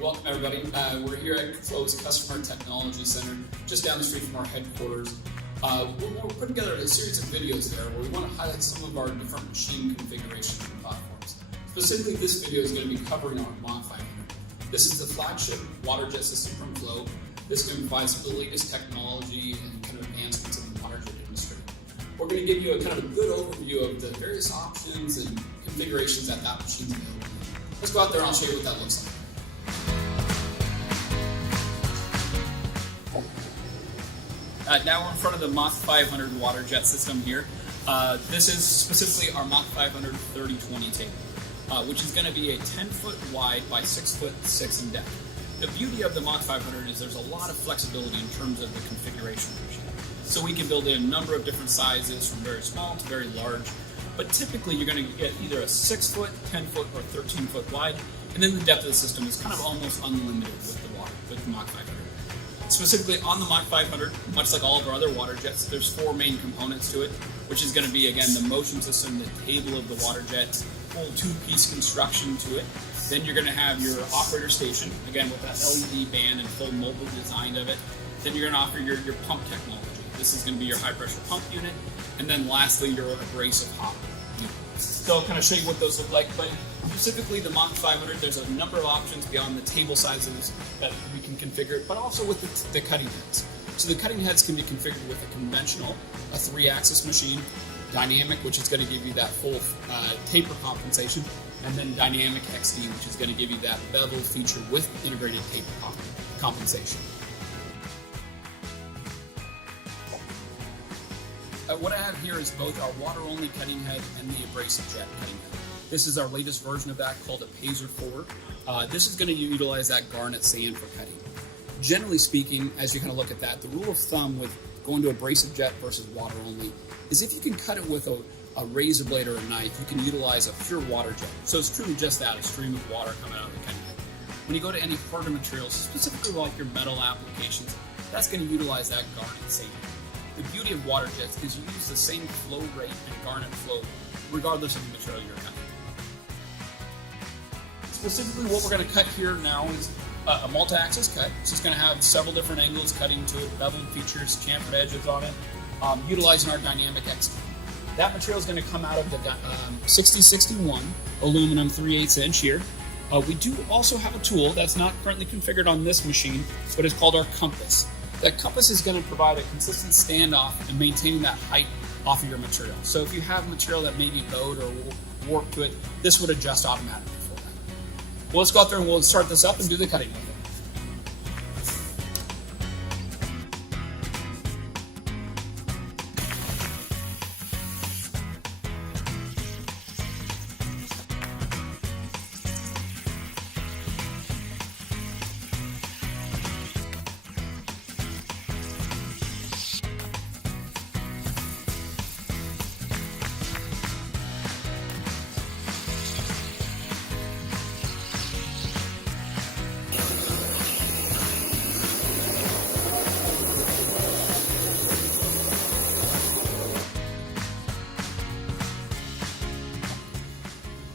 Welcome everybody. We're here at Flow's Customer Technology Center, just down the street from our headquarters. We're putting together a series of videos there where we want to highlight some of our different machine configurations and platforms. Specifically, this video is going to be covering our Mach 500. This is the flagship water jet system from Flow. This is going to provide some of the latest technology and kind of advancements in the water jet industry. We're going to give you a kind of a good overview of the various options and configurations that machine's available. Let's go out there and I'll show you what that looks like. Now we're in front of the Mach 500 water jet system here. This is specifically our Mach 500 3020 table, which is going to be a 10-foot wide by 6'6" in depth. The beauty of the Mach 500 is there's a lot of flexibility in terms of the configuration of the machine. So we can build in a number of different sizes from very small to very large, but typically you're going to get either a 6-foot, 10-foot, or 13-foot wide, and then the depth of the system is kind of almost unlimited with the Mach 500. Specifically on the Mach 500, much like all of our other water jets, there's four main components to it, which is going to be, again, the motion system, the table of the water jet, full two-piece construction to it. Then you're going to have your operator station, again, with that LED band and full mobile design of it. Then you're going to offer your pump technology. This is going to be your high-pressure pump unit. And then lastly, your abrasive hopper unit. So I'll kind of show you what those look like. But specifically, the Mach 500, there's a number of options beyond the table sizes that we can configure, but also with the cutting heads. So the cutting heads can be configured with a conventional, a 3-axis machine, dynamic, which is going to give you that full taper compensation, and then dynamic XD, which is going to give you that bevel feature with integrated taper compensation. What I have here is both our water-only cutting head and the abrasive jet cutting head. This is our latest version of that called a Pacer 4. This is going to utilize that garnet sand for cutting. Generally speaking, as you kind of look at that, the rule of thumb with going to abrasive jet versus water only is if you can cut it with a razor blade or a knife, you can utilize a pure water jet. So it's truly just that, a stream of water coming out of the cutting head. When you go to any harder materials, specifically like your metal applications, that's going to utilize that garnet sand. The beauty of water jets is you use the same flow rate and garnet flow regardless of the material you're cutting. Specifically, what we're going to cut here now is a multi-axis cut. So it's going to have several different angles cutting to it, beveled features, chamfered edges on it, utilizing our dynamic XD. That material is going to come out of the 6061 aluminum 3/8 inch here. We do also have a tool that's not currently configured on this machine, but it's called our compass. That compass is going to provide a consistent standoff and maintaining that height off of your material. So if you have material that may be bowed or warped to it, this would adjust automatically for that. Well, let's go out there and we'll start this up and do the cutting with it.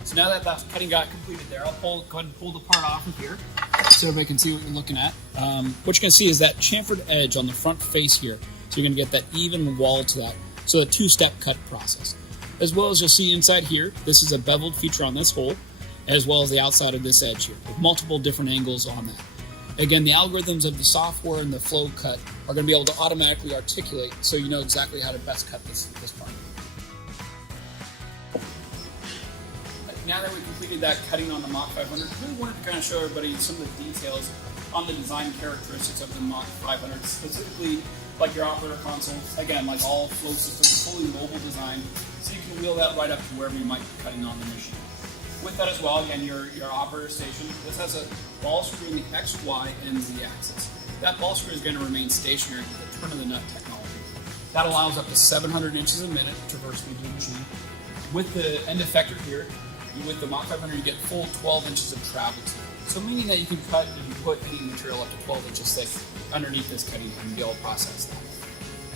So now that cutting got completed there, I'll go ahead and pull the part off of here so everybody can see what you're looking at. What you're going to see is that chamfered edge on the front face here. So you're going to get that even wall to that. So a two-step cut process. As well as you'll see inside here, this is a beveled feature on this hole, as well as the outside of this edge here, with multiple different angles on that. Again, the algorithms of the software and the flow cut are going to be able to automatically articulate so you know exactly how to best cut this part. Now that we completed that cutting on the Mach 500, I really wanted to kind of show everybody some of the details on the design characteristics of the Mach 500, specifically like your operator console. Again, like all flow systems, fully mobile design, so you can wheel that right up to wherever you might be cutting on the machine. With that as well, again, your operator station, this has a ball screw in the X, Y, and Z axis. That ball screw is going to remain stationary with the turn of the nut technology. That allows up to 700 inches a minute traverse speed of the machine. With the end effector here, with the Mach 500, you get full 12 inches of travel to it. So meaning that you can cut and put any material up to 12 inches thick underneath this cutting and be able to process that.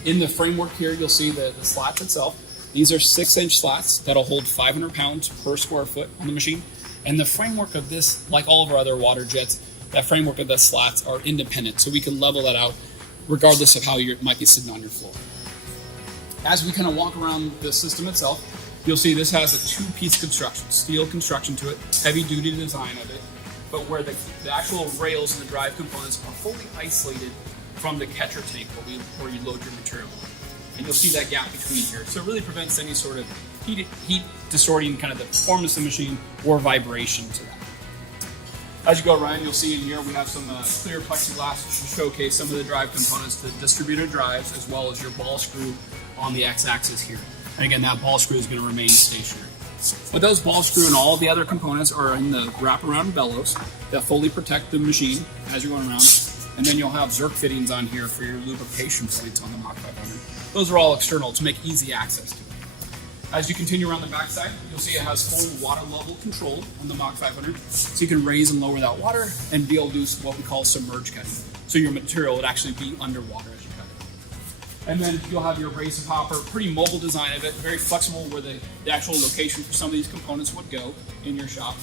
In the framework here, you'll see the slats itself. These are 6-inch slats that'll hold 500 pounds per square foot on the machine. And the framework of this, like all of our other water jets, that framework of the slats are independent, so we can level that out regardless of how you might be sitting on your floor. As we kind of walk around the system itself, you'll see this has a two-piece construction, steel construction to it, heavy-duty design of it, but where the actual rails and the drive components are fully isolated from the catcher tank where you load your material. And you'll see that gap between here. So it really prevents any sort of heat distorting kind of the performance of the machine or vibration to that. As you go around, you'll see in here we have some clear plexiglass to showcase some of the drive components, the distributor drives, as well as your ball screw on the x-axis here. And again, that ball screw is going to remain stationary. But those ball screw and all the other components are in the wraparound bellows that fully protect the machine as you're going around. And then you'll have Zerk fittings on here for your lubrication points on the Mach 500. Those are all external to make easy access to it. As you continue around the backside, you'll see it has full water level control on the Mach 500. So you can raise and lower that water and be able to do what we call submerge cutting. So your material would actually be underwater as you cut it. And then you'll have your abrasive hopper, pretty mobile design of it, very flexible where the actual location for some of these components would go in your shop.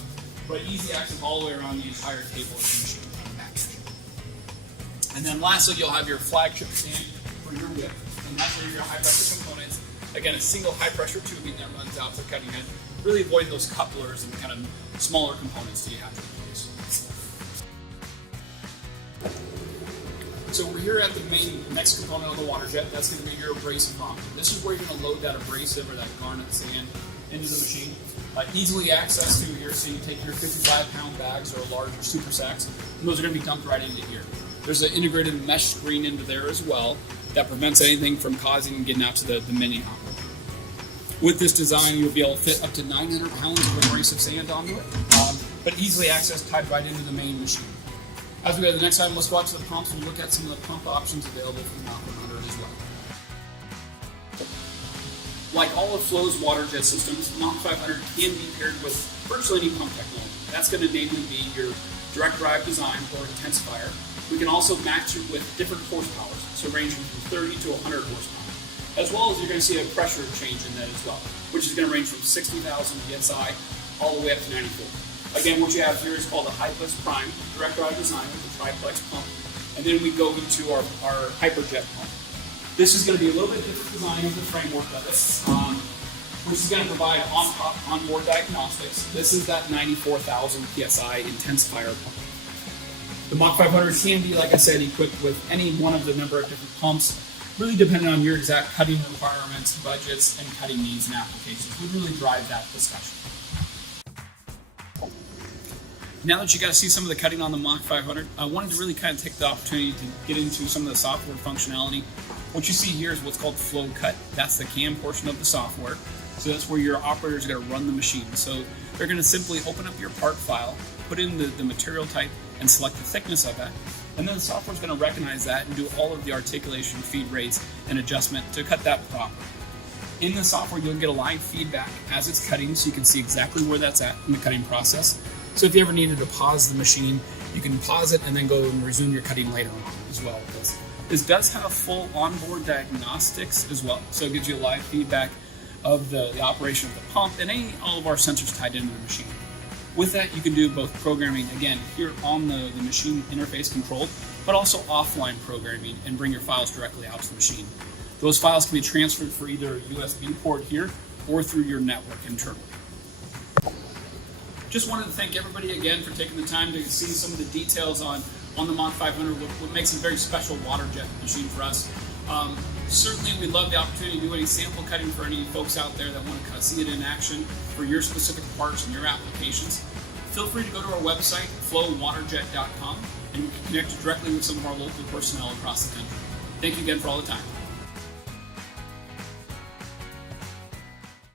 But easy access all the way around the entire table of the machine on the back. And then lastly, you'll have your flagship stand for your whip. And that's where your high pressure components, again, a single high pressure tubing that runs out to the cutting head, really avoiding those couplers and kind of smaller components that you have to replace. So we're here at the next component of the water jet. That's going to be your abrasive hopper. This is where you're going to load that abrasive or that garnet sand into the machine. Easily accessed through here, so you take your 55-pound bags or larger super sacks, and those are going to be dumped right into here. There's an integrated mesh screen into there as well that prevents anything from causing getting out to the mini hopper. With this design, you'll be able to fit up to 900 pounds of abrasive sand onto it, but easily accessed, tied right into the main machine. As we go to the next item, let's go out to the pumps and look at some of the pump options available from the Mach 100 as well. Like all of Flow's water jet systems, Mach 500 can be paired with virtually any pump technology. That's going to namely be your direct drive design or intensifier. We can also match it with different horsepowers, so ranging from 30 to 100 horsepower. As well as you're going to see a pressure change in that as well, which is going to range from 60,000 psi all the way up to 94. Again, what you have here is called a Hyplex Prime direct drive design with a triplex pump, and then we go into our Hyperjet pump. This is going to be a little bit different design of the framework of it, which is going to provide onboard diagnostics. This is that 94,000 psi intensifier pump. The Mach 500 can be, like I said, equipped with any one of the number of different pumps, really depending on your exact cutting requirements, budgets, and cutting needs and applications. Would really drive that discussion. Now that you got to see some of the cutting on the Mach 500, I wanted to really kind of take the opportunity to get into some of the software functionality. What you see here is what's called Flow Cut. That's the CAM portion of the software. So that's where your operator is going to run the machine. So they're going to simply open up your part file, put in the material type, and select the thickness of that. And then the software is going to recognize that and do all of the articulation, feed rates, and adjustment to cut that properly. In the software, you'll get a live feedback as it's cutting, so you can see exactly where that's at in the cutting process. So if you ever needed to pause the machine, you can pause it and then go and resume your cutting later on as well. This does have full onboard diagnostics as well, so it gives you live feedback of the operation of the pump and all of our sensors tied into the machine. With that, you can do both programming, again, here on the machine interface controlled, but also offline programming and bring your files directly out to the machine. Those files can be transferred for either a USB port here or through your network internally. Just wanted to thank everybody again for taking the time to see some of the details on the Mach 500, what makes a very special water jet machine for us. Certainly, we'd love the opportunity to do any sample cutting for any folks out there that want to see it in action for your specific parts and your applications. Feel free to go to our website, flowwaterjet.com, and we can connect you directly with some of our local personnel across the country. Thank you again for all the time.